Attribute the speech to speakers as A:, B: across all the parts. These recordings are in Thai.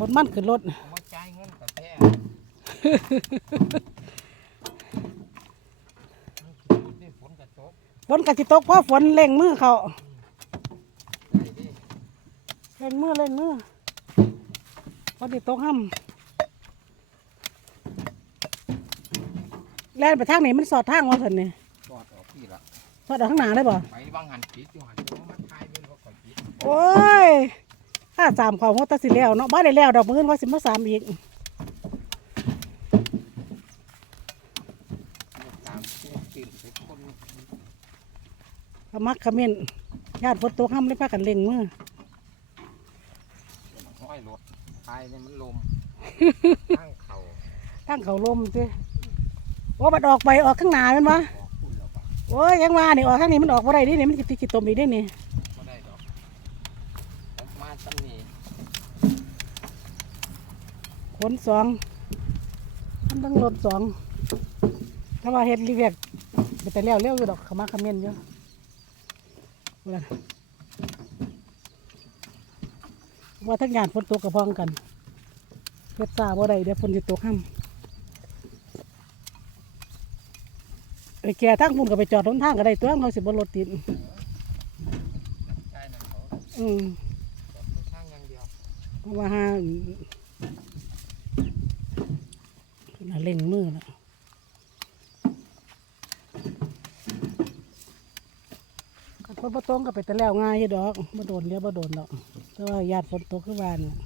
A: รถมันขึ้นรถ
B: เอามาจ่ายเงินกับแท้นี่ฝนกระตก
A: ฝนกะสิตกเพราะฝนเร่งมือเขา
B: ได้ดิ
A: เร่งมือเร่งมือฝนสิตกห้ำแล่นไปทางนี้มันสอดทางว่าสันนี่
B: จอดออกพี่ละ
A: สอดออกข้างหน้าได้บ่
B: ไปบางหันปิดอยู่หันจะมาทายเป็นว่าก่อนปิด
A: โอ้ย ถ้าสามเขาหัวตาสิแล้วเนาะบ้านได้แล้วดอกมือว่าสิมาสามอีก
B: ตามที่ตื่นไปคน
A: ขมักเขมิ้นญาติฝนตกห้ำเลยพากันเร่งมือ
B: ห้อยรถทายเนี่ยมันลมตั้งเข่า
A: ตั้งเขาลมสิโอ้มันออกไปออกข้างหน้าแมันวะ
B: ออกพุ่นแล้วปะ
A: โอ้ยยังว่านี่ออกข้างนี้มันออกบ่ได้ดินี่มันจิตจิตตมอีกได้นี่
B: ก็ได้ดอกผมมาตั้งนี้
A: ขนสองมันต้องรถสองถ้าว่าเฮ็ดรีเวียกไปแต่แล้วเร็วอยู่ดอกขมักเขมิ้นอยู่ว่าว่าทั้งยานฝนตกกระพองกันเฮ็ดซาบ่ได้เดี๋ยวฝนสิตกห้ำไอ้แกทั้งพุ่นก็ไปจอดหนทางก็ได้ตัวเขาสิบ่รถติด
B: ใช่นั่นเขา
A: อืม
B: จอดไปข้างอย่างเดียว
A: เพราะว่าห้าน่า เล่งมือแล้วก็ฝนบ่ตกก็ไปแต่แล้วง่ายอยู่ดอกบ่โดนเดี๋ยวบ่โดนดอกแต่ว่าญาติฝนตกคือบ้านน่ะ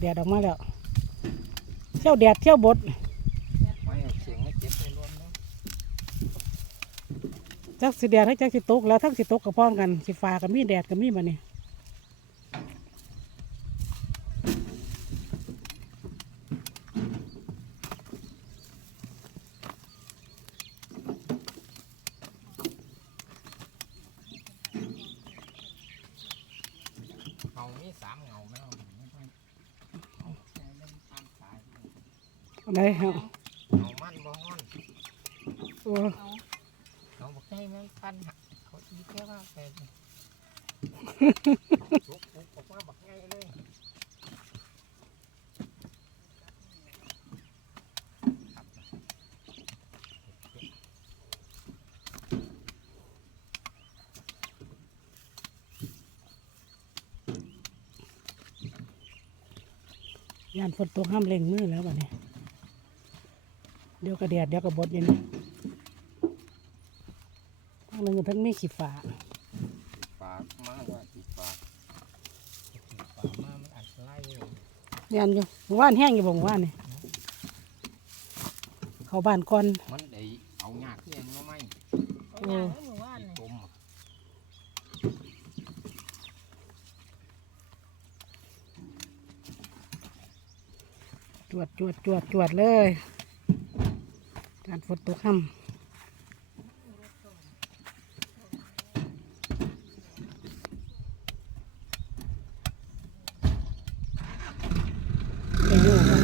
A: แดดออกมาแล้วเที่ยวแดดเที่ยวบด
B: ไม่เอาเสียงไม่เจ็บเลยรวมแล้ว
A: จักสิแดดให้จักสิตกแล้วทั้งสิตกกับพ้องกันสิฟ้ากับมีแดดกับมีมานี่
B: เงามี สามเงาแล้วไม่ต้องเอาแค่เล่นตามสาย
A: อันไหนเอา
B: เงามันบ่ฮ้อน
A: โอ้
B: เอาบอกให้มันปันเขาอีแค่ว่าเป็นลุกออกมาบักไงเลย
A: ยานฝนตกห้ามเล่งมือแล้วบัดนี้เดี๋ยวก็แดดเดี๋ยวก็บดอยู่นี่ทั้งหนึงทั้งมีขี้ฟ้า
B: ปากมาว่าติดปากติดปากมามันอัดไล่เลย
A: ยันอยู่หมู่บ้านแห้งอยู่บ่หมู่บ้านนี่เขาบ้านก่อน
B: มันได้เอาหยากเองเนาะไหม
A: โอ้
B: ติดตมอะ
A: จ วดจวดจวดจวดเลยยานฝนตกห้ามไปอยู่บ่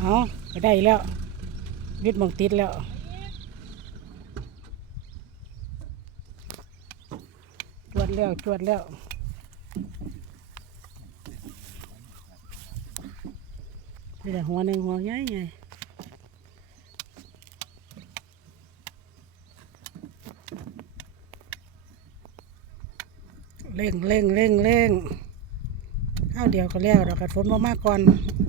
A: เอาไปได้แล้ววิทย์หมองติดแล้วจวดแล้วจวดแล้ว นี่แหละหัวหนึ่งหัวใหญ่ไงเร่งเร่งเร่งเร่งข้าวเดียวก็แล้วเรากัดฝนมามากก่อน